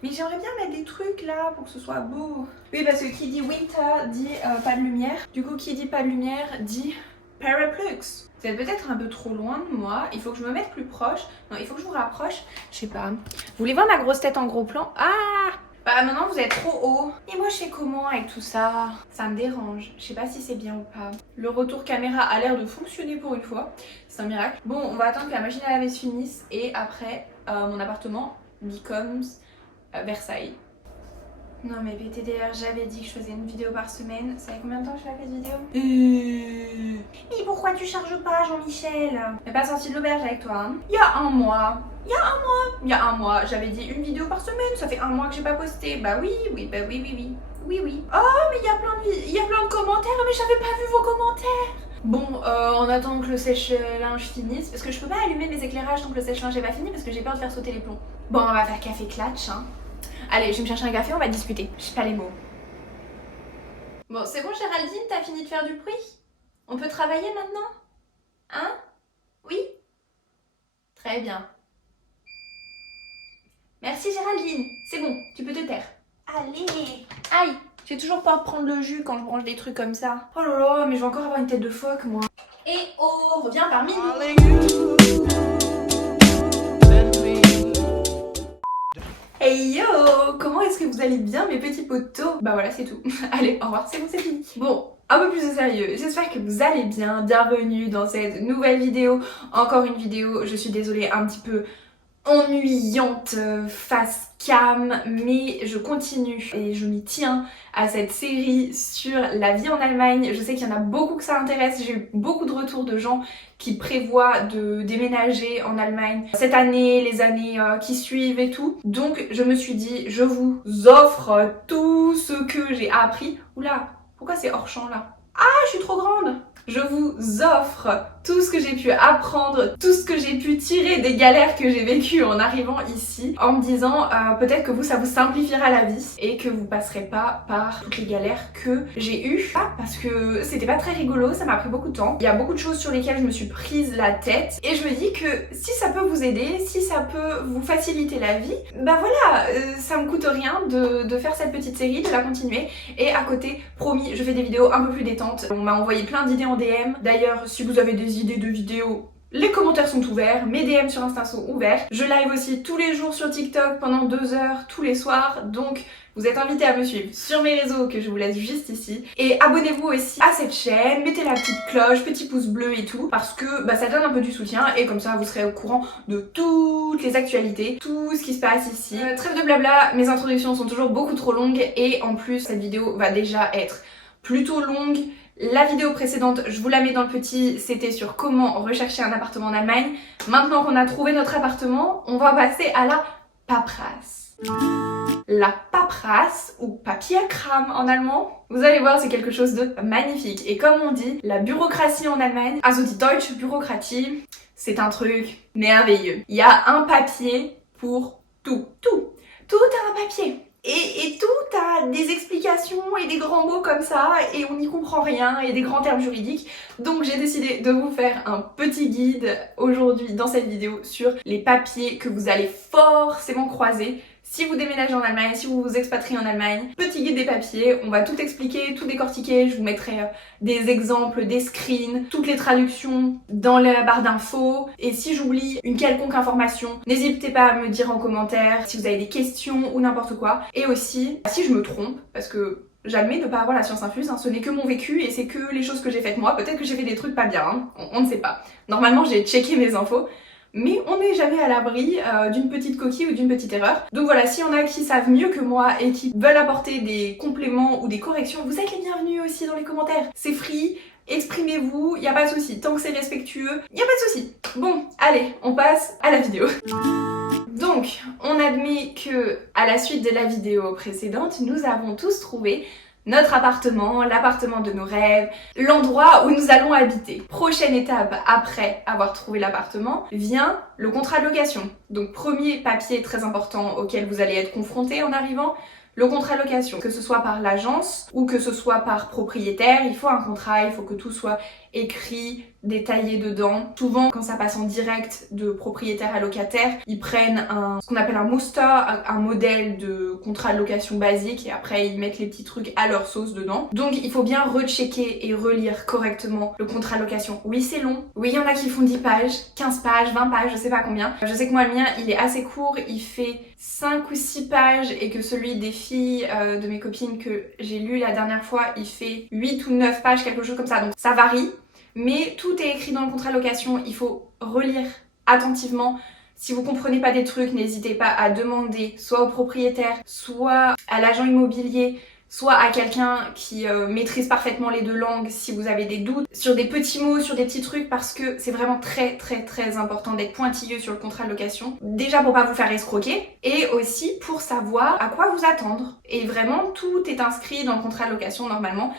Mais j'aimerais bien mettre des trucs là pour que ce soit beau. Oui, parce que qui dit winter dit pas de lumière. Du coup, qui dit pas de lumière dit paraplux. C'est peut-être un peu trop loin de moi. Il faut que je me mette plus proche. Non, il faut que je vous rapproche. Je sais pas. Vous voulez voir ma grosse tête en gros plan? Ah! Bah maintenant vous êtes trop haut. Et moi je fais comment avec tout ça? Ça me dérange. Je sais pas si c'est bien ou pas. Le retour caméra a l'air de fonctionner pour une fois. C'est un miracle. Bon, on va attendre que la machine à laver se finisse. Et après, mon appartement becomes Versailles. Non mais PTDR, j'avais dit que je faisais une vidéo par semaine. Ça fait combien de temps que je fais cette vidéo? Mais pourquoi tu charges pas, Jean-Michel? T'es pas sorti de l'auberge avec toi, hein? Il y a un mois. Il y a un mois, j'avais dit une vidéo par semaine. Ça fait un mois que j'ai pas posté. Bah oui. Oh, mais il y a plein de commentaires, mais j'avais pas vu vos commentaires. Bon, on attend que le sèche-linge finisse. Parce que je peux pas allumer mes éclairages tant que le sèche-linge est pas fini. Parce que j'ai peur de faire sauter les plombs. Bon, on va faire café clutch, hein. Allez, je vais me chercher un café, on va discuter. Je sais pas les mots. Bon, c'est bon Géraldine, t'as fini de faire du bruit? On peut travailler maintenant? Hein? Oui? Très bien. Merci Géraldine, c'est bon, tu peux te taire. Allez! Aïe! J'ai toujours peur de prendre le jus quand je branche des trucs comme ça. Oh là là, mais je vais encore avoir une tête de phoque moi. Et oh, reviens parmi nous! Hey yo! Comment est-ce que vous allez bien mes petits potos? Bah voilà, c'est tout. Allez, au revoir, c'est bon, c'est fini. Bon, un peu plus de sérieux, j'espère que vous allez bien. Bienvenue dans cette nouvelle vidéo. Encore une vidéo, je suis désolée, un petit peu ennuyante face cam, mais je continue et je m'y tiens à cette série sur la vie en Allemagne. Je sais qu'il y en a beaucoup que ça intéresse, j'ai eu beaucoup de retours de gens qui prévoient de déménager en Allemagne cette année, les années qui suivent et tout. Donc je me suis dit, je vous offre tout ce que j'ai appris. Oula, pourquoi c'est hors champ là? Ah, je suis trop grande! Je vous offre tout ce que j'ai pu apprendre, tout ce que j'ai pu tirer des galères que j'ai vécues en arrivant ici, en me disant peut-être que vous, ça vous simplifiera la vie et que vous passerez pas par toutes les galères que j'ai eues. Parce que c'était pas très rigolo, ça m'a pris beaucoup de temps. Il y a beaucoup de choses sur lesquelles je me suis prise la tête et je me dis que si ça peut vous aider, si ça peut vous faciliter la vie, bah voilà, ça me coûte rien de faire cette petite série, de la continuer. Et à côté, promis, je fais des vidéos un peu plus détentes. On m'a envoyé plein d'idées en DM. D'ailleurs, si vous avez des idées de vidéos, les commentaires sont ouverts, mes DM sur Insta sont ouverts. Je live aussi tous les jours sur TikTok pendant 2 heures tous les soirs, donc vous êtes invités à me suivre sur mes réseaux que je vous laisse juste ici. Et abonnez-vous aussi à cette chaîne, mettez la petite cloche, petit pouce bleu et tout, parce que bah, ça donne un peu du soutien et comme ça vous serez au courant de toutes les actualités, tout ce qui se passe ici. Trêve de blabla, mes introductions sont toujours beaucoup trop longues et en plus cette vidéo va déjà être plutôt longue. La vidéo précédente, je vous la mets dans le petit, c'était sur comment rechercher un appartement en Allemagne. Maintenant qu'on a trouvé notre appartement, on va passer à la paperasse. La paperasse, ou Papierkram en allemand, vous allez voir, c'est quelque chose de magnifique. Et comme on dit, la bureaucratie en Allemagne, also die deutsche Bürokratie, c'est un truc merveilleux. Il y a un papier pour tout. Tout a un papier. Et tout a des explications et des grands mots comme ça et on n'y comprend rien et des grands termes juridiques. Donc j'ai décidé de vous faire un petit guide aujourd'hui dans cette vidéo sur les papiers que vous allez forcément croiser si vous déménagez en Allemagne, si vous vous expatriez en Allemagne. Petit guide des papiers, on va tout expliquer, tout décortiquer, je vous mettrai des exemples, des screens, toutes les traductions dans la barre d'infos. Et si j'oublie une quelconque information, n'hésitez pas à me dire en commentaire si vous avez des questions ou n'importe quoi. Et aussi, si je me trompe, parce que j'admets ne pas avoir la science infuse, hein, ce n'est que mon vécu et c'est que les choses que j'ai faites moi. Peut-être que j'ai fait des trucs pas bien, hein, on ne sait pas. Normalement j'ai checké mes infos. Mais on n'est jamais à l'abri d'une petite coquille ou d'une petite erreur. Donc voilà, s'il y en a qui savent mieux que moi et qui veulent apporter des compléments ou des corrections, vous êtes les bienvenus aussi dans les commentaires. C'est free, exprimez-vous, y a pas de souci. Tant que c'est respectueux, y a pas de souci. Bon, allez, on passe à la vidéo. Donc, on admet que à la suite de la vidéo précédente, nous avons tous trouvé notre appartement, l'appartement de nos rêves, l'endroit où nous allons habiter. Prochaine étape après avoir trouvé l'appartement, vient le contrat de location. Donc premier papier très important auquel vous allez être confronté en arrivant, le contrat de location. Que ce soit par l'agence ou que ce soit par propriétaire, il faut un contrat, il faut que tout soit écrit, détaillé dedans. Souvent, quand ça passe en direct de propriétaire à locataire, ils prennent ce qu'on appelle un muster, un modèle de contrat de location basique et après ils mettent les petits trucs à leur sauce dedans. Donc il faut bien rechecker et relire correctement le contrat de location. Oui, c'est long. Oui, il y en a qui font 10 pages, 15 pages, 20 pages, je sais pas combien. Je sais que moi, le mien, il est assez court, il fait 5 ou 6 pages et que celui des filles de mes copines que j'ai lu la dernière fois, il fait 8 ou 9 pages, quelque chose comme ça. Donc ça varie. Mais tout est écrit dans le contrat de location, il faut relire attentivement. Si vous comprenez pas des trucs, n'hésitez pas à demander soit au propriétaire, soit à l'agent immobilier, soit à quelqu'un qui maîtrise parfaitement les deux langues si vous avez des doutes sur des petits mots, sur des petits trucs, parce que c'est vraiment très important d'être pointilleux sur le contrat de location. Déjà pour pas vous faire escroquer et aussi pour savoir à quoi vous attendre. Et vraiment tout est inscrit dans le contrat de location normalement.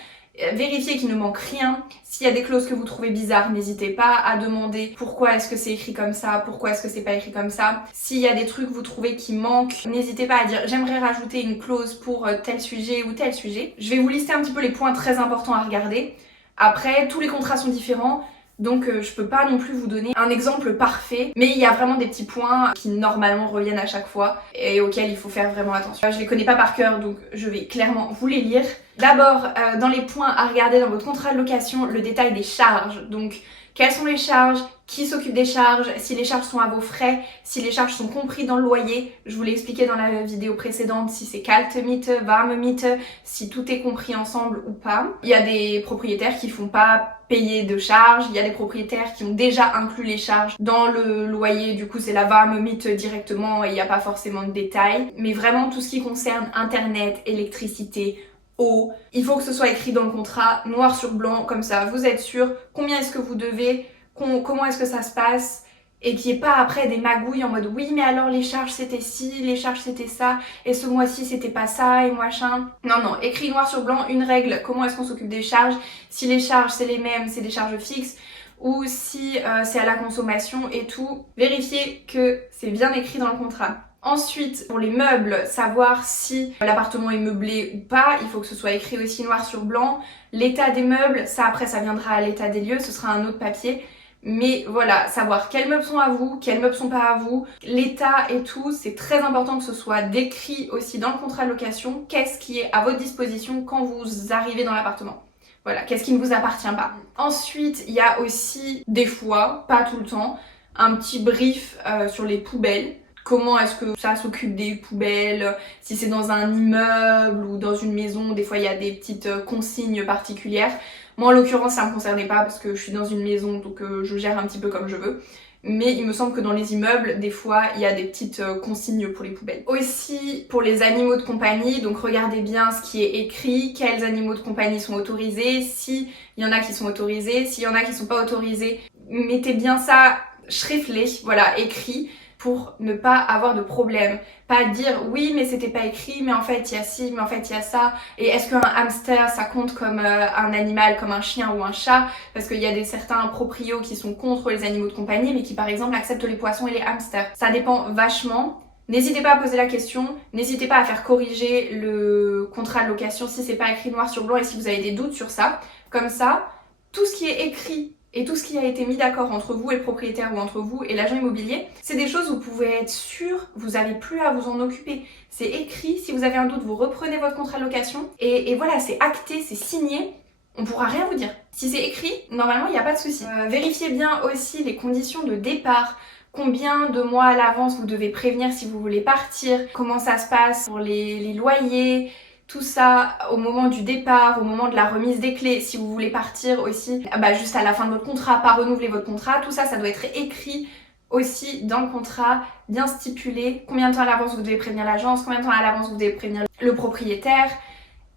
Vérifiez qu'il ne manque rien. S'il y a des clauses que vous trouvez bizarres, n'hésitez pas à demander pourquoi est-ce que c'est écrit comme ça, pourquoi est-ce que c'est pas écrit comme ça. S'il y a des trucs que vous trouvez qui manquent, n'hésitez pas à dire j'aimerais rajouter une clause pour tel sujet ou tel sujet. Je vais vous lister un petit peu les points très importants à regarder. Après, tous les contrats sont différents. Donc je peux pas non plus vous donner un exemple parfait, mais il y a vraiment des petits points qui normalement reviennent à chaque fois et auxquels il faut faire vraiment attention. Je les connais pas par cœur, donc je vais clairement vous les lire. D'abord, dans les points à regarder dans votre contrat de location, le détail des charges. Donc quelles sont les charges, qui s'occupe des charges, si les charges sont à vos frais, si les charges sont comprises dans le loyer. Je vous l'ai expliqué dans la vidéo précédente, si c'est Kalt Miete, Warme Miete, si tout est compris ensemble ou pas. Il y a des propriétaires qui font pas payer de charges, il y a des propriétaires qui ont déjà inclus les charges dans le loyer, du coup c'est la Warme Miete directement et il n'y a pas forcément de détails. Mais vraiment tout ce qui concerne internet, électricité, eau, il faut que ce soit écrit dans le contrat, noir sur blanc, comme ça vous êtes sûr combien est-ce que vous devez, comment est-ce que ça se passe, et qu'il n'y ait pas après des magouilles en mode oui mais alors les charges c'était ci, les charges c'était ça, et ce mois-ci c'était pas ça et machin. Non, écrit noir sur blanc, une règle, comment est-ce qu'on s'occupe des charges, si les charges c'est les mêmes, c'est des charges fixes, ou si c'est à la consommation et tout. Vérifiez que c'est bien écrit dans le contrat. Ensuite, pour les meubles, savoir si l'appartement est meublé ou pas, il faut que ce soit écrit aussi noir sur blanc. L'état des meubles, ça après ça viendra à l'état des lieux, ce sera un autre papier. Mais voilà, savoir quels meubles sont à vous, quels meubles sont pas à vous, l'état et tout, c'est très important que ce soit décrit aussi dans le contrat de location, qu'est-ce qui est à votre disposition quand vous arrivez dans l'appartement. Voilà, qu'est-ce qui ne vous appartient pas. Ensuite, il y a aussi des fois, pas tout le temps, un petit brief sur les poubelles. Comment est-ce que ça s'occupe des poubelles, si c'est dans un immeuble ou dans une maison, des fois il y a des petites consignes particulières. Moi en l'occurrence ça me concernait pas parce que je suis dans une maison donc je gère un petit peu comme je veux. Mais il me semble que dans les immeubles, des fois, il y a des petites consignes pour les poubelles. Aussi, pour les animaux de compagnie, donc regardez bien ce qui est écrit, quels animaux de compagnie sont autorisés, s'il y en a qui sont autorisés, s'il y en a qui sont pas autorisés, mettez bien ça schriftlich, voilà, écrit, pour ne pas avoir de problème. Pas dire oui mais c'était pas écrit, mais en fait il y a ci, mais en fait il y a ça, et est-ce qu'un hamster ça compte comme un animal, comme un chien ou un chat, parce qu'il y a certains proprios qui sont contre les animaux de compagnie mais qui par exemple acceptent les poissons et les hamsters. Ça dépend vachement. N'hésitez pas à poser la question, n'hésitez pas à faire corriger le contrat de location si c'est pas écrit noir sur blanc et si vous avez des doutes sur ça. Comme ça, tout ce qui est écrit et tout ce qui a été mis d'accord entre vous et le propriétaire ou entre vous et l'agent immobilier, c'est des choses où vous pouvez être sûr, vous n'avez plus à vous en occuper. C'est écrit, si vous avez un doute, vous reprenez votre contrat de location et voilà, c'est acté, c'est signé, on pourra rien vous dire. Si c'est écrit, normalement il n'y a pas de souci. Vérifiez bien aussi les conditions de départ. Combien de mois à l'avance vous devez prévenir si vous voulez partir, comment ça se passe pour les loyers, tout ça au moment du départ, au moment de la remise des clés, si vous voulez partir aussi, juste à la fin de votre contrat, pas renouveler votre contrat, tout ça, ça doit être écrit aussi dans le contrat, bien stipulé, combien de temps à l'avance vous devez prévenir l'agence, combien de temps à l'avance vous devez prévenir le propriétaire,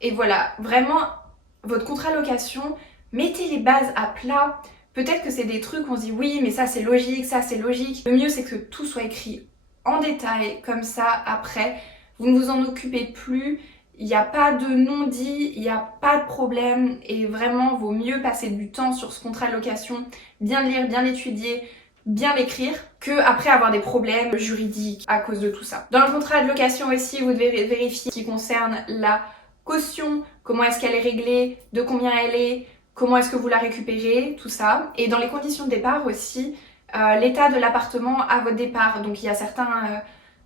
et voilà, vraiment, votre contrat de location, mettez les bases à plat. Peut-être que c'est des trucs où on se dit oui mais ça c'est logique, ça c'est logique. Le mieux c'est que tout soit écrit en détail, comme ça après, vous ne vous en occupez plus. Il n'y a pas de non-dit, il n'y a pas de problème et vraiment vaut mieux passer du temps sur ce contrat de location, bien le lire, bien l'étudier, bien l'écrire que après avoir des problèmes juridiques à cause de tout ça. Dans le contrat de location aussi, vous devez vérifier ce qui concerne la caution, comment est-ce qu'elle est réglée, de combien elle est, comment est-ce que vous la récupérez, tout ça. Et dans les conditions de départ aussi, l'état de l'appartement à votre départ. Donc il y a certains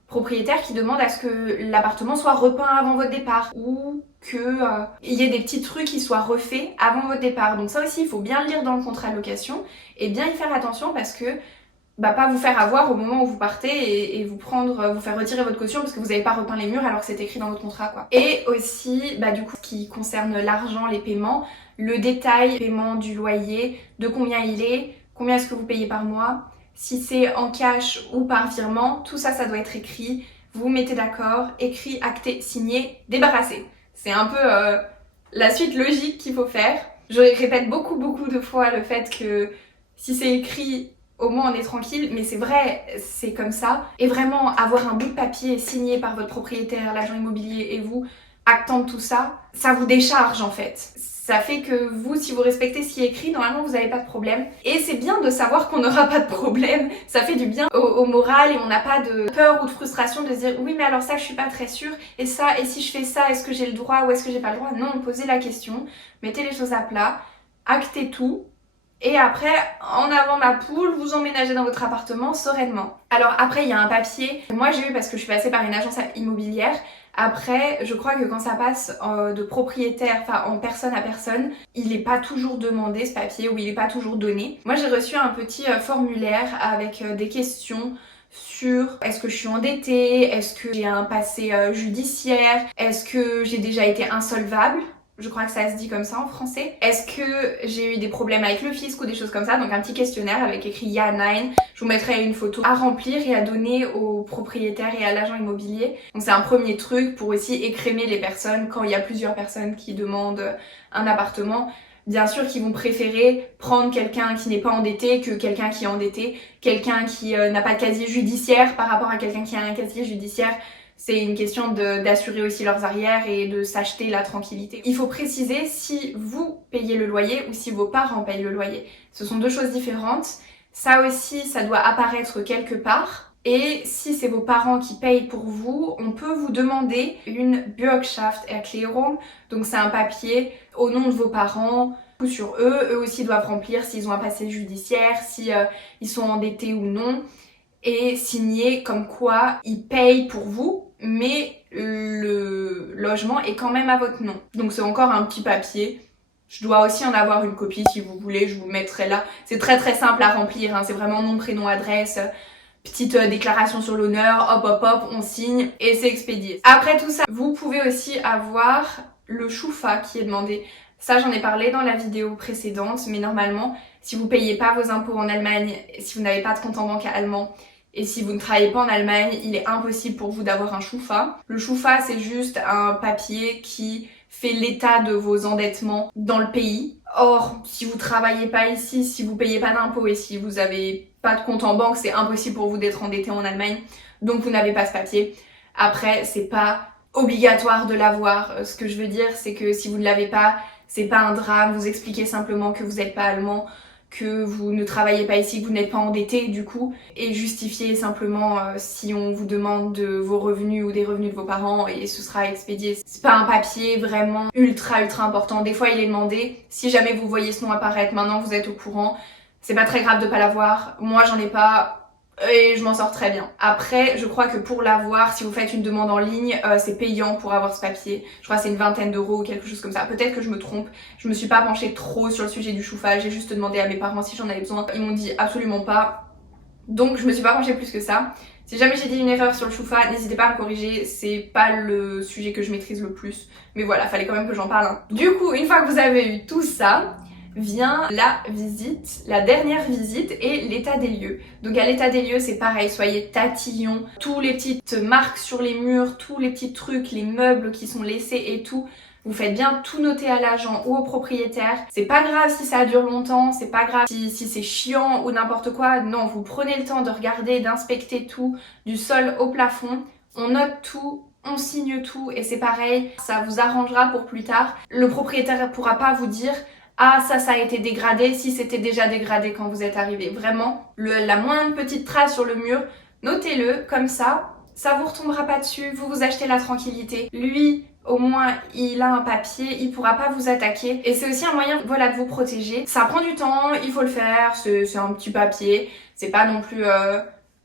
propriétaires qui demandent à ce que l'appartement soit repeint avant votre départ ou que il y ait des petits trucs qui soient refaits avant votre départ. Donc ça aussi, il faut bien le lire dans le contrat de location et bien y faire attention parce que pas vous faire avoir au moment où vous partez et vous faire retirer votre caution parce que vous n'avez pas repeint les murs alors que c'est écrit dans votre contrat quoi. Et aussi, du coup, ce qui concerne l'argent, les paiements, le détail, paiement du loyer, de combien il est, combien est-ce que vous payez par mois, si c'est en cash ou par virement, tout ça, ça doit être écrit. Vous mettez d'accord, écrit, acté, signé, débarrassé. C'est un peu la suite logique qu'il faut faire. Je répète beaucoup de fois le fait que si c'est écrit, au moins on est tranquille, mais c'est vrai, c'est comme ça. Et vraiment, avoir un bout de papier signé par votre propriétaire, l'agent immobilier et vous, actant de tout ça, ça vous décharge en fait. Ça fait que vous, si vous respectez ce qui est écrit, normalement vous n'avez pas de problème. Et c'est bien de savoir qu'on n'aura pas de problème. Ça fait du bien au moral et on n'a pas de peur ou de frustration de se dire oui mais alors ça je suis pas très sûre. Et ça, et si je fais ça, est-ce que j'ai le droit ou est-ce que j'ai pas le droit? Non, posez la question, mettez les choses à plat, actez tout. Et après, en avant ma poule, vous emménagez dans votre appartement sereinement. Alors après, il y a un papier. Moi, j'ai eu parce que je suis passée par une agence immobilière. Après, je crois que quand ça passe de propriétaire, en personne à personne, il n'est pas toujours demandé ce papier ou il n'est pas toujours donné. Moi, j'ai reçu un petit formulaire avec des questions sur est-ce que je suis endettée, est-ce que j'ai un passé judiciaire, est-ce que j'ai déjà été insolvable. Je crois que ça se dit comme ça en français. Est-ce que j'ai eu des problèmes avec le fisc ou des choses comme ça? Donc un petit questionnaire avec écrit Yeah9. Je vous mettrai une photo à remplir et à donner au propriétaire et à l'agent immobilier. Donc c'est un premier truc pour aussi écrémer les personnes quand il y a plusieurs personnes qui demandent un appartement. Bien sûr qu'ils vont préférer prendre quelqu'un qui n'est pas endetté que quelqu'un qui est endetté. Quelqu'un qui n'a pas de casier judiciaire par rapport à quelqu'un qui a un casier judiciaire. C'est une question d'assurer aussi leurs arrières et de s'acheter la tranquillité. Il faut préciser si vous payez le loyer ou si vos parents payent le loyer. Ce sont deux choses différentes. Ça aussi, ça doit apparaître quelque part. Et si c'est vos parents qui payent pour vous, on peut vous demander une Bürgschaftserklärung. Donc c'est un papier au nom de vos parents ou sur eux. Eux aussi doivent remplir s'ils ont un passé judiciaire, si ils sont endettés ou non. Et signer comme quoi ils payent pour vous, mais le logement est quand même à votre nom. Donc c'est encore un petit papier. Je dois aussi en avoir une copie si vous voulez, je vous mettrai là. C'est très simple à remplir, hein. C'est vraiment nom, prénom, adresse, petite déclaration sur l'honneur, hop, on signe et c'est expédié. Après tout ça, vous pouvez aussi avoir le choufa qui est demandé. Ça, j'en ai parlé dans la vidéo précédente, mais normalement, si vous payez pas vos impôts en Allemagne, si vous n'avez pas de compte en banque allemand, et si vous ne travaillez pas en Allemagne, il est impossible pour vous d'avoir un choufa. Le choufa, c'est juste un papier qui fait l'état de vos endettements dans le pays. Or, si vous travaillez pas ici, si vous payez pas d'impôts et si vous avez pas de compte en banque, c'est impossible pour vous d'être endetté en Allemagne. Donc vous n'avez pas ce papier. Après, c'est pas obligatoire de l'avoir. Ce que je veux dire, c'est que si vous ne l'avez pas, c'est pas un drame. Vous expliquez simplement que vous n'êtes pas allemand, que vous ne travaillez pas ici, que vous n'êtes pas endetté du coup, et justifier simplement si on vous demande de vos revenus ou des revenus de vos parents et ce sera expédié. C'est pas un papier vraiment ultra important. Des fois il est demandé. Si jamais vous voyez ce nom apparaître, maintenant vous êtes au courant. C'est pas très grave de pas l'avoir. Moi j'en ai pas. Et je m'en sors très bien. Après, je crois que pour l'avoir, si vous faites une demande en ligne, c'est payant pour avoir ce papier. Je crois que c'est une vingtaine d'euros ou quelque chose comme ça. Peut-être que je me trompe. Je me suis pas penchée trop sur le sujet du chauffage. J'ai juste demandé à mes parents si j'en avais besoin. Ils m'ont dit absolument pas. Donc je me suis pas penchée plus que ça. Si jamais j'ai dit une erreur sur le chauffage, n'hésitez pas à me corriger. C'est pas le sujet que je maîtrise le plus. Mais voilà, fallait quand même que j'en parle. Hein. Du coup, une fois que vous avez eu tout ça, vient la visite, la dernière visite et l'état des lieux. Donc à l'état des lieux c'est pareil, soyez tatillons, tous les petites marques sur les murs, tous les petits trucs, les meubles qui sont laissés et tout, vous faites bien tout noter à l'agent ou au propriétaire. C'est pas grave si ça dure longtemps, c'est pas grave si c'est chiant ou n'importe quoi, non, vous prenez le temps de regarder, d'inspecter tout, du sol au plafond, on note tout, on signe tout et c'est pareil, ça vous arrangera pour plus tard. Le propriétaire pourra pas vous dire ah ça a été dégradé si c'était déjà dégradé quand vous êtes arrivé. Vraiment, la moindre petite trace sur le mur, notez-le comme ça vous retombera pas dessus, vous achetez la tranquillité. Lui, au moins, il a un papier, il pourra pas vous attaquer. Et c'est aussi un moyen, voilà, de vous protéger. Ça prend du temps, il faut le faire, c'est un petit papier, c'est pas non plus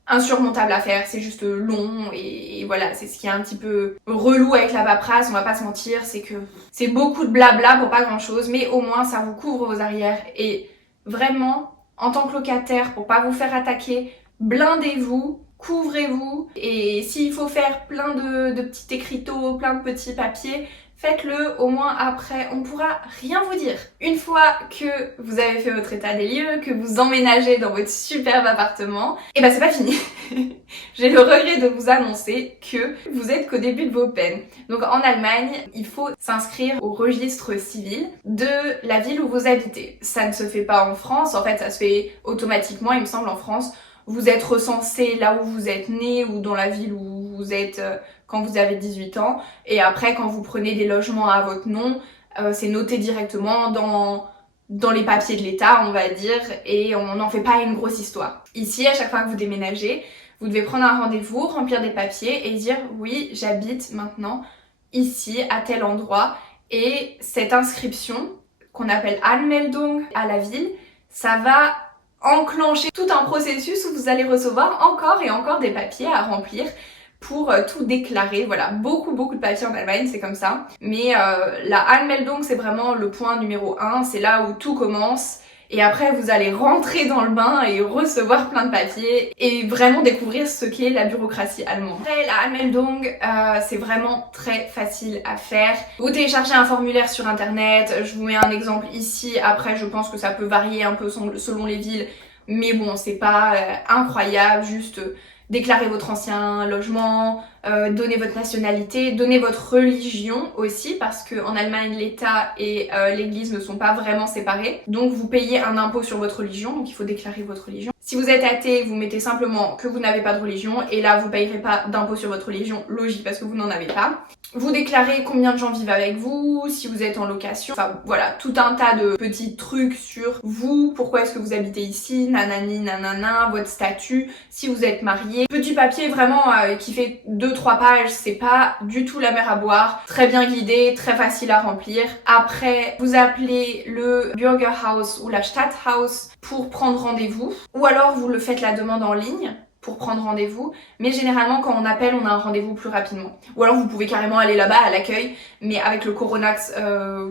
insurmontable à faire, c'est juste long et voilà, c'est ce qui est un petit peu relou avec la paperasse, on va pas se mentir, c'est que c'est beaucoup de blabla pour pas grand chose, mais au moins ça vous couvre vos arrières et vraiment, en tant que locataire, pour pas vous faire attaquer, blindez-vous, couvrez-vous et s'il faut faire plein de petits écriteaux, plein de petits papiers, faites-le, au moins après on pourra rien vous dire. Une fois que vous avez fait votre état des lieux, que vous emménagez dans votre superbe appartement, et ben c'est pas fini. J'ai le regret de vous annoncer que vous êtes qu'au début de vos peines. Donc en Allemagne, il faut s'inscrire au registre civil de la ville où vous habitez. Ça ne se fait pas en France, en fait ça se fait automatiquement il me semble en France. Vous êtes recensé là où vous êtes né ou dans la ville où vous êtes quand vous avez 18 ans. Et après, quand vous prenez des logements à votre nom, c'est noté directement dans les papiers de l'État, on va dire, et on n'en fait pas une grosse histoire. Ici, à chaque fois que vous déménagez, vous devez prendre un rendez-vous, remplir des papiers et dire « Oui, j'habite maintenant ici, à tel endroit ». Et cette inscription, qu'on appelle Anmeldung à la ville, ça va enclencher tout un processus où vous allez recevoir encore et encore des papiers à remplir pour tout déclarer. Voilà, beaucoup de papiers en Allemagne, c'est comme ça. Mais la Anmeldung, c'est vraiment le point numéro 1, c'est là où tout commence. Et après, vous allez rentrer dans le bain et recevoir plein de papiers et vraiment découvrir ce qu'est la bureaucratie allemande. Après, la Anmeldung, c'est vraiment très facile à faire. Vous téléchargez un formulaire sur internet, je vous mets un exemple ici. Après, je pense que ça peut varier un peu selon les villes, mais bon, c'est pas incroyable, juste déclarer votre ancien logement, donner votre nationalité, donner votre religion aussi, parce qu'en Allemagne, l'État et l'Église ne sont pas vraiment séparés. Donc vous payez un impôt sur votre religion, donc il faut déclarer votre religion. Si vous êtes athée, vous mettez simplement que vous n'avez pas de religion, et là vous payerez pas d'impôt sur votre religion, logique, parce que vous n'en avez pas. Vous déclarez combien de gens vivent avec vous, si vous êtes en location, enfin voilà, tout un tas de petits trucs sur vous, pourquoi est-ce que vous habitez ici, nanani, nanana, votre statut, si vous êtes marié. Petit papier vraiment qui fait 2-3 pages, c'est pas du tout la mer à boire, très bien guidé, très facile à remplir. Après, vous appelez le Bürgerhaus ou la Stadthaus pour prendre rendez-vous, ou alors vous le faites la demande en ligne pour prendre rendez-vous, mais généralement quand on appelle, on a un rendez-vous plus rapidement. Ou alors vous pouvez carrément aller là-bas à l'accueil, mais avec le Coronax,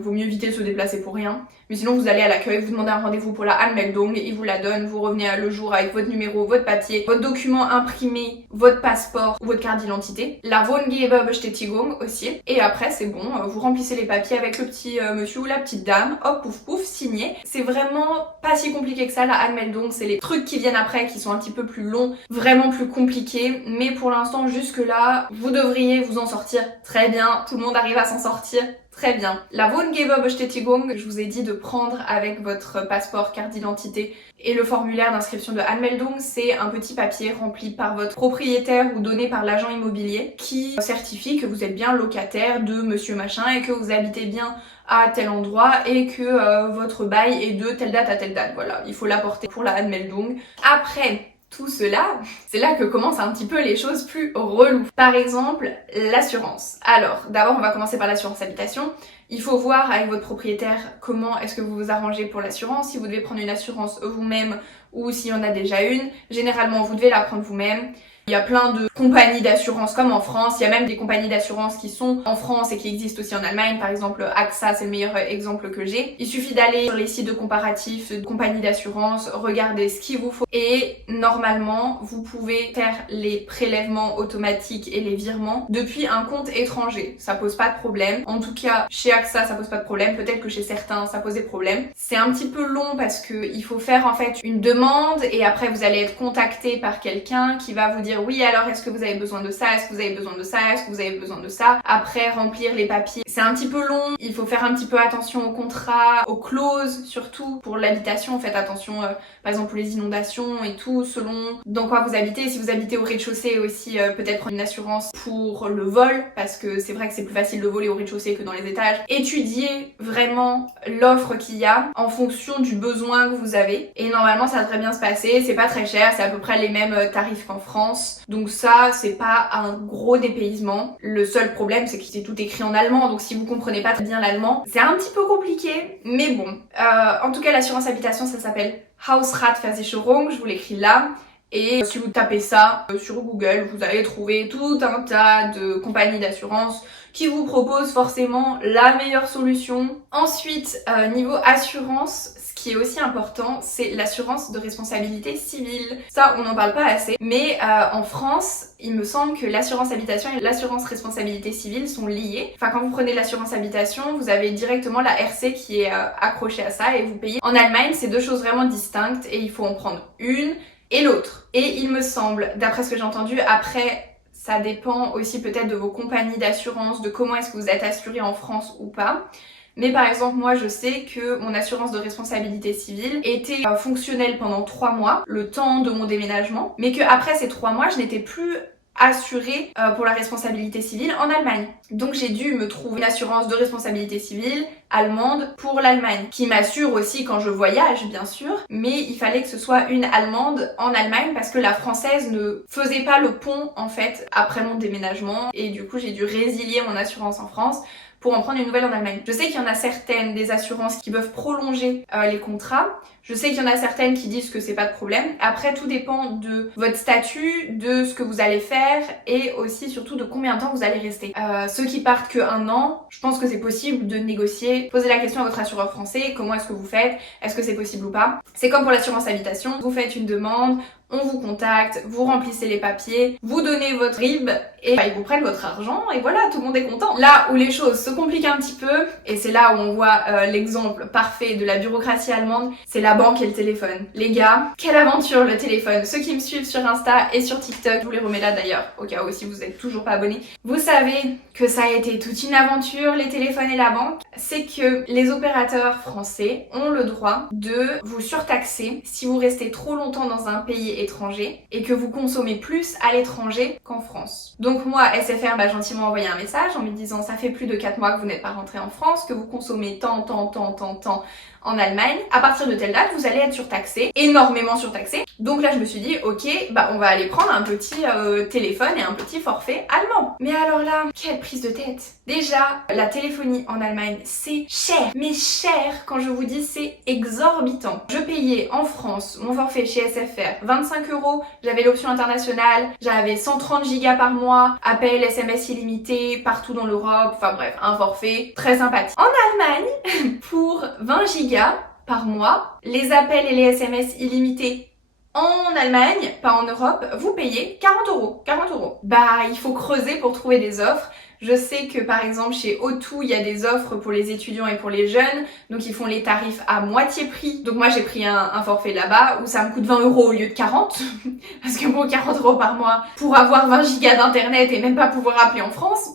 vaut mieux éviter de se déplacer pour rien. Mais sinon vous allez à l'accueil, vous demandez un rendez-vous pour la Anmeldung, ils vous la donnent, vous revenez le jour avec votre numéro, votre papier, votre document imprimé, votre passeport ou votre carte d'identité, la Wohngeberbestätigung aussi, et après c'est bon, vous remplissez les papiers avec le petit monsieur ou la petite dame, hop pouf pouf, signé. C'est vraiment pas si compliqué que ça la Anmeldung, c'est les trucs qui viennent après qui sont un petit peu plus longs, vraiment plus compliqués, mais pour l'instant jusque là, vous devriez vous en sortir très bien, tout le monde arrive à s'en sortir très bien. La Wohngeberbestätigung, je vous ai dit de prendre avec votre passeport, carte d'identité et le formulaire d'inscription de Anmeldung, c'est un petit papier rempli par votre propriétaire ou donné par l'agent immobilier qui certifie que vous êtes bien locataire de monsieur machin et que vous habitez bien à tel endroit et que votre bail est de telle date à telle date. Voilà, il faut l'apporter pour la Anmeldung. Après tout cela, c'est là que commencent un petit peu les choses plus reloues. Par exemple, l'assurance. Alors, d'abord on va commencer par l'assurance habitation. Il faut voir avec votre propriétaire comment est-ce que vous vous arrangez pour l'assurance, si vous devez prendre une assurance vous-même ou s'il y en a déjà une. Généralement, vous devez la prendre vous-même. Il y a plein de compagnies d'assurance comme en France, il y a même des compagnies d'assurance qui sont en France et qui existent aussi en Allemagne, par exemple AXA c'est le meilleur exemple que j'ai. Il suffit d'aller sur les sites de comparatifs de compagnies d'assurance, regarder ce qu'il vous faut et normalement vous pouvez faire les prélèvements automatiques et les virements depuis un compte étranger, ça pose pas de problème. En tout cas chez AXA ça pose pas de problème, peut-être que chez certains ça pose des problèmes. C'est un petit peu long parce que il faut faire en fait une demande et après vous allez être contacté par quelqu'un qui va vous dire dire oui alors est-ce que vous avez besoin de ça, est-ce que vous avez besoin de ça, est-ce que vous avez besoin de ça. Après remplir les papiers, c'est un petit peu long, il faut faire un petit peu attention au contrat, aux clauses surtout pour l'habitation, faites attention par exemple pour les inondations et tout, selon dans quoi vous habitez. Si vous habitez au rez-de-chaussée aussi, peut-être prendre une assurance pour le vol, parce que c'est vrai que c'est plus facile de voler au rez-de-chaussée que dans les étages. Étudiez vraiment l'offre qu'il y a en fonction du besoin que vous avez et normalement ça devrait bien se passer, c'est pas très cher, c'est à peu près les mêmes tarifs qu'en France, donc ça c'est pas un gros dépaysement. Le seul problème c'est que c'est tout écrit en allemand, donc si vous comprenez pas très bien l'allemand, c'est un petit peu compliqué, mais bon. En tout cas l'assurance habitation ça s'appelle Hausratversicherung, je vous l'écris là. Et si vous tapez ça sur Google, vous allez trouver tout un tas de compagnies d'assurance qui vous proposent forcément la meilleure solution. Ensuite, niveau assurance, ce qui est aussi important, c'est l'assurance de responsabilité civile. Ça, on n'en parle pas assez, mais en France, il me semble que l'assurance habitation et l'assurance responsabilité civile sont liées. Enfin, quand vous prenez l'assurance habitation, vous avez directement la RC qui est accrochée à ça et vous payez. En Allemagne, c'est deux choses vraiment distinctes et il faut en prendre une et l'autre. Et il me semble, d'après ce que j'ai entendu, après ça dépend aussi peut-être de vos compagnies d'assurance, de comment est-ce que vous êtes assuré en France ou pas. Mais par exemple, moi je sais que mon assurance de responsabilité civile était fonctionnelle pendant 3 mois, le temps de mon déménagement, mais que après ces 3 mois, je n'étais plus assurée pour la responsabilité civile en Allemagne. Donc j'ai dû me trouver une assurance de responsabilité civile allemande pour l'Allemagne, qui m'assure aussi quand je voyage bien sûr, mais il fallait que ce soit une allemande en Allemagne parce que la française ne faisait pas le pont en fait après mon déménagement et du coup j'ai dû résilier mon assurance en France pour en prendre une nouvelle en Allemagne. Je sais qu'il y en a certaines des assurances qui peuvent prolonger les contrats. Je sais qu'il y en a certaines qui disent que c'est pas de problème. Après, tout dépend de votre statut, de ce que vous allez faire et aussi surtout de combien de temps vous allez rester. Ceux qui partent que 1 an, je pense que c'est possible de négocier. Posez la question à votre assureur français, comment est-ce que vous faites? Est-ce que c'est possible ou pas? C'est comme pour l'assurance habitation, vous faites une demande, on vous contacte, vous remplissez les papiers, vous donnez votre RIB et ils vous prennent votre argent et voilà, tout le monde est content. Là où les choses se compliquent un petit peu, et c'est là où on voit l'exemple parfait de la bureaucratie allemande, c'est la banque et le téléphone. Les gars, quelle aventure le téléphone. Ceux qui me suivent sur Insta et sur TikTok, je vous les remets là d'ailleurs, au cas où si vous n'êtes toujours pas abonnés. Vous savez que ça a été toute une aventure, les téléphones et la banque. C'est que les opérateurs français ont le droit de vous surtaxer si vous restez trop longtemps dans un pays étranger et que vous consommez plus à l'étranger qu'en France. Donc moi, SFR m'a gentiment envoyé un message en me disant ça fait plus de 4 mois que vous n'êtes pas rentré en France, que vous consommez tant en Allemagne, à partir de telle date, vous allez être surtaxé, énormément surtaxé. Donc là, je me suis dit, ok, bah on va aller prendre un petit téléphone et un petit forfait allemand. Mais alors là, quelle prise de tête. Déjà, la téléphonie en Allemagne, c'est cher. Mais cher, quand je vous dis, c'est exorbitant. Je payais en France mon forfait chez SFR 25 €, j'avais l'option internationale, j'avais 130 gigas par mois, appels, SMS illimités, partout dans l'Europe, enfin bref, un forfait très sympathique. En Allemagne, pour 20 gigas par mois, les appels et les SMS illimités en Allemagne, pas en Europe, vous payez 40 €. 40 €. Bah, il faut creuser pour trouver des offres. Je sais que par exemple chez O2, il y a des offres pour les étudiants et pour les jeunes, donc ils font les tarifs à moitié prix. Donc moi j'ai pris un forfait là-bas où ça me coûte 20 € au lieu de 40, parce que bon, 40 € par mois pour avoir 20 gigas d'internet et même pas pouvoir appeler en France,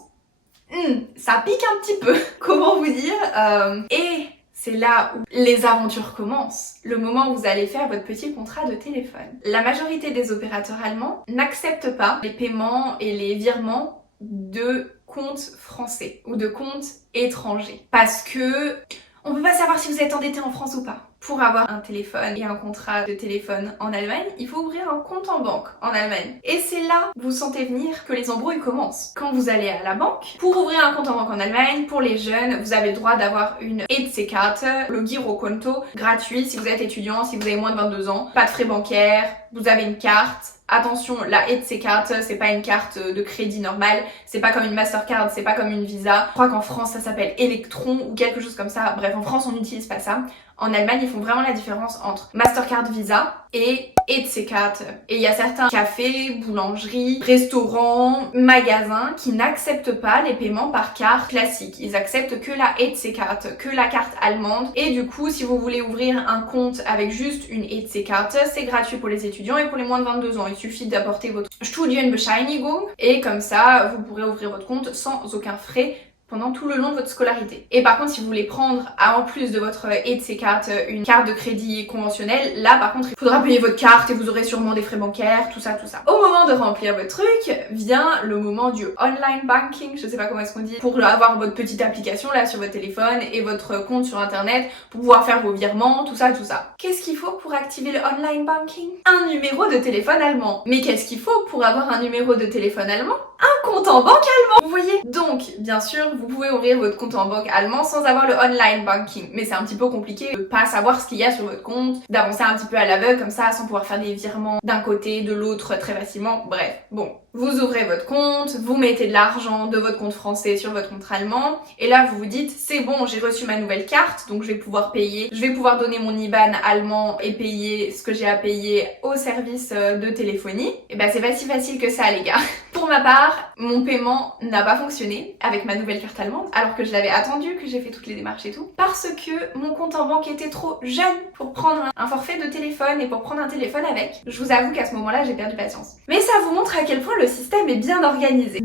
ça pique un petit peu. Comment vous dire Et c'est là où les aventures commencent, le moment où vous allez faire votre petit contrat de téléphone. La majorité des opérateurs allemands n'acceptent pas les paiements et les virements de comptes français ou de comptes étrangers. Parce que on peut pas savoir si vous êtes endetté en France ou pas. Pour avoir un téléphone et un contrat de téléphone en Allemagne, il faut ouvrir un compte en banque en Allemagne. Et c'est là que vous sentez venir que les embrouilles commencent. Quand vous allez à la banque, pour ouvrir un compte en banque en Allemagne, pour les jeunes, vous avez le droit d'avoir une EC-Carte, le Girokonto, gratuit si vous êtes étudiant, si vous avez moins de 22 ans. Pas de frais bancaires, vous avez une carte. Attention, la EC-Carte, c'est pas une carte de crédit normale, c'est pas comme une Mastercard, c'est pas comme une Visa. Je crois qu'en France ça s'appelle Electron ou quelque chose comme ça. Bref, en France on n'utilise pas ça. En Allemagne, ils font vraiment la différence entre Mastercard, Visa et EC-Card. Et il y a certains cafés, boulangeries, restaurants, magasins qui n'acceptent pas les paiements par carte classique. Ils acceptent que la EC-Card, que la carte allemande. Et du coup, si vous voulez ouvrir un compte avec juste une EC-Card, c'est gratuit pour les étudiants et pour les moins de 22 ans. Il suffit d'apporter votre Studienbescheinigung et comme ça, vous pourrez ouvrir votre compte sans aucun frais pendant tout le long de votre scolarité. Et par contre, si vous voulez prendre, en plus de votre EC-Card, une carte de crédit conventionnelle, là par contre, il faudra payer votre carte et vous aurez sûrement des frais bancaires, tout ça, tout ça. Au moment de remplir votre truc, vient le moment du online banking, je sais pas comment est-ce qu'on dit, pour avoir votre petite application là sur votre téléphone et votre compte sur internet pour pouvoir faire vos virements, tout ça, tout ça. Qu'est-ce qu'il faut pour activer le online banking? Un numéro de téléphone allemand. Mais qu'est-ce qu'il faut pour avoir un numéro de téléphone allemand? Un compte en banque allemand, vous voyez? Donc, bien sûr, vous pouvez ouvrir votre compte en banque allemand sans avoir le online banking. Mais c'est un petit peu compliqué de pas savoir ce qu'il y a sur votre compte, d'avancer un petit peu à l'aveugle comme ça sans pouvoir faire des virements d'un côté, de l'autre très facilement. Bref, bon. Vous ouvrez votre compte, vous mettez de l'argent de votre compte français sur votre compte allemand et là vous vous dites c'est bon, j'ai reçu ma nouvelle carte donc je vais pouvoir payer, je vais pouvoir donner mon IBAN allemand et payer ce que j'ai à payer au service de téléphonie. Et ben c'est pas si facile que ça les gars. Pour ma part, mon paiement n'a pas fonctionné avec ma nouvelle carte allemande alors que je l'avais attendu, que j'ai fait toutes les démarches et tout parce que mon compte en banque était trop jeune pour prendre un forfait de téléphone et pour prendre un téléphone avec. Je vous avoue qu'à ce moment-là j'ai perdu patience. Mais ça vous montre à quel point le système est bien organisé.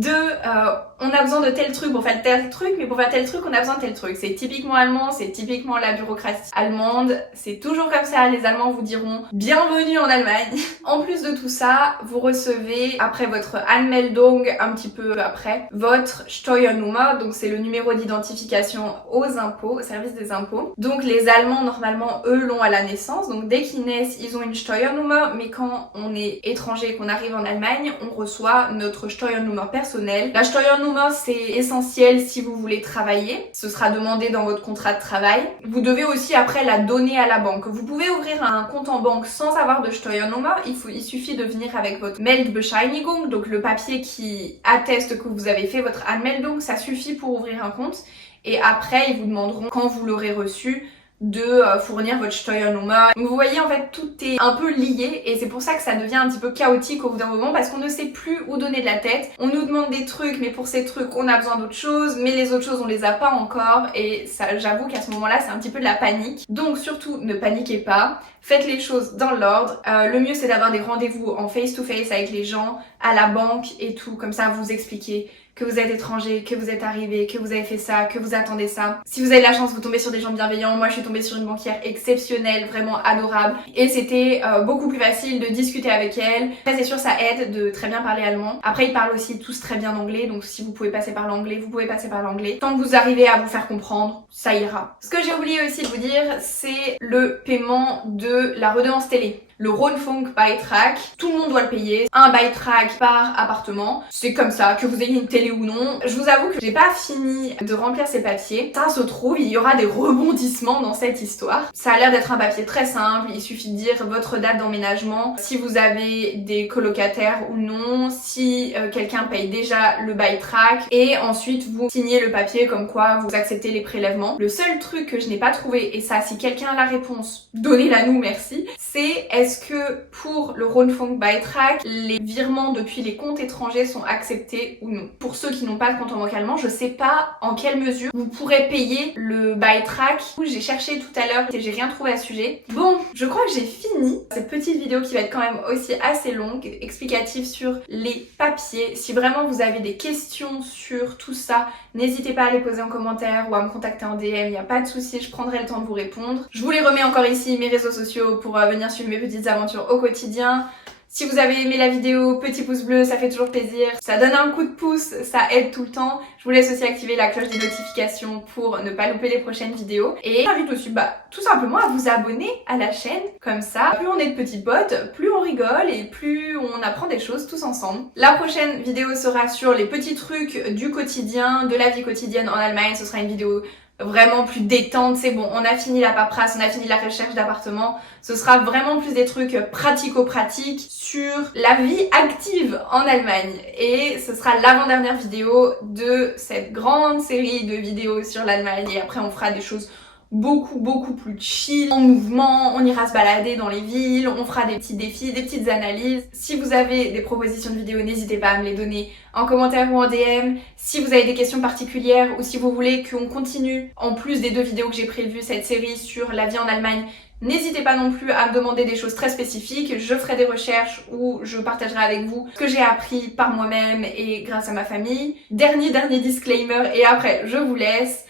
On a besoin de tel truc pour faire tel truc, mais pour faire tel truc, on a besoin de tel truc. C'est typiquement allemand, c'est typiquement la bureaucratie allemande. C'est toujours comme ça, les Allemands vous diront bienvenue en Allemagne. En plus de tout ça, vous recevez, après votre Anmeldung, un petit peu après, votre Steuernummer, donc c'est le numéro d'identification aux impôts, au service des impôts. Donc les Allemands, normalement, eux l'ont à la naissance, donc dès qu'ils naissent, ils ont une Steuernummer, mais quand on est étranger et qu'on arrive en Allemagne, on reçoit notre Steuernummer personnel. La Steuernummer, c'est essentiel si vous voulez travailler. Ce sera demandé dans votre contrat de travail. Vous devez aussi après la donner à la banque. Vous pouvez ouvrir un compte en banque sans avoir de Steuernummer. Il suffit de venir avec votre Meldbescheinigung, donc le papier qui atteste que vous avez fait votre Anmeldung. Ça suffit pour ouvrir un compte. Et après, ils vous demanderont, quand vous l'aurez reçu, de fournir votre Steuernummer. Donc vous voyez en fait tout est un peu lié et c'est pour ça que ça devient un petit peu chaotique au bout d'un moment parce qu'on ne sait plus où donner de la tête. On nous demande des trucs mais pour ces trucs on a besoin d'autres choses mais les autres choses on les a pas encore et ça j'avoue qu'à ce moment-là c'est un petit peu de la panique. Donc surtout ne paniquez pas, faites les choses dans l'ordre. Le mieux c'est d'avoir des rendez-vous en face-to-face avec les gens, à la banque et tout, comme ça vous expliquez que vous êtes étranger, que vous êtes arrivé, que vous avez fait ça, que vous attendez ça. Si vous avez de la chance, vous tombez sur des gens bienveillants. Moi, je suis tombée sur une banquière exceptionnelle, vraiment adorable. Et c'était beaucoup plus facile de discuter avec elle. Après, c'est sûr, ça aide de très bien parler allemand. Après, ils parlent aussi tous très bien anglais. Donc, si vous pouvez passer par l'anglais, vous pouvez passer par l'anglais. Tant que vous arrivez à vous faire comprendre, ça ira. Ce que j'ai oublié aussi de vous dire, c'est le paiement de la redevance télé. Le Rundfunkbeitrag, tout le monde doit le payer. Un Beitrag par appartement. C'est comme ça, que vous ayez une télé ou non. Je vous avoue que j'ai pas fini de remplir ces papiers. Ça se trouve, il y aura des rebondissements dans cette histoire. Ça a l'air d'être un papier très simple. Il suffit de dire votre date d'emménagement, si vous avez des colocataires ou non, si quelqu'un paye déjà le Beitrag et ensuite vous signez le papier comme quoi vous acceptez les prélèvements. Le seul truc que je n'ai pas trouvé, et ça, si quelqu'un a la réponse, donnez-la nous, merci, c'est est-ce que pour le Rundfunkbeitrag, les virements depuis les comptes étrangers sont acceptés ou non. Pour ceux qui n'ont pas de compte en banque allemand, je sais pas en quelle mesure vous pourrez payer le Beitrag. J'ai cherché tout à l'heure et j'ai rien trouvé à ce sujet. Bon, je crois que j'ai fini cette petite vidéo qui va être quand même aussi assez longue, explicative sur les papiers. Si vraiment vous avez des questions sur tout ça, n'hésitez pas à les poser en commentaire ou à me contacter en DM, il n'y a pas de souci, je prendrai le temps de vous répondre. Je vous les remets encore ici, mes réseaux sociaux, pour venir suivre mes petites aventures au quotidien. Si vous avez aimé la vidéo, petit pouce bleu, ça fait toujours plaisir. Ça donne un coup de pouce, ça aide tout le temps. Je vous laisse aussi activer la cloche des notifications pour ne pas louper les prochaines vidéos. Et j'invite aussi tout simplement à vous abonner à la chaîne. Comme ça, plus on est de petits potes, plus on rigole et plus on apprend des choses tous ensemble. La prochaine vidéo sera sur les petits trucs du quotidien, de la vie quotidienne en Allemagne. Ce sera une vidéo vraiment plus détente, c'est bon, on a fini la paperasse, on a fini la recherche d'appartement, ce sera vraiment plus des trucs pratico-pratiques sur la vie active en Allemagne et ce sera l'avant-dernière vidéo de cette grande série de vidéos sur l'Allemagne et après on fera des choses beaucoup plus chill, en mouvement, on ira se balader dans les villes, on fera des petits défis, des petites analyses. Si vous avez des propositions de vidéos, n'hésitez pas à me les donner en commentaire ou en DM. Si vous avez des questions particulières ou si vous voulez qu'on continue, en plus des 2 vidéos que j'ai prévues, cette série sur la vie en Allemagne, n'hésitez pas non plus à me demander des choses très spécifiques, je ferai des recherches où je partagerai avec vous ce que j'ai appris par moi-même et grâce à ma famille. Dernier disclaimer et après je vous laisse.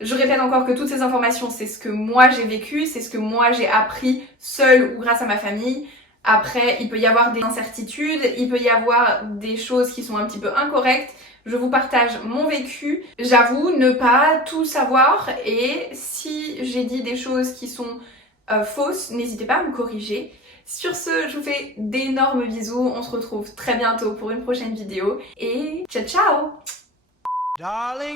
Je répète encore que toutes ces informations, c'est ce que moi j'ai vécu, c'est ce que moi j'ai appris seule ou grâce à ma famille. Après, il peut y avoir des incertitudes, il peut y avoir des choses qui sont un petit peu incorrectes. Je vous partage mon vécu. J'avoue ne pas tout savoir et si j'ai dit des choses qui sont fausses, n'hésitez pas à me corriger. Sur ce, je vous fais d'énormes bisous. On se retrouve très bientôt pour une prochaine vidéo et ciao ciao! Darling,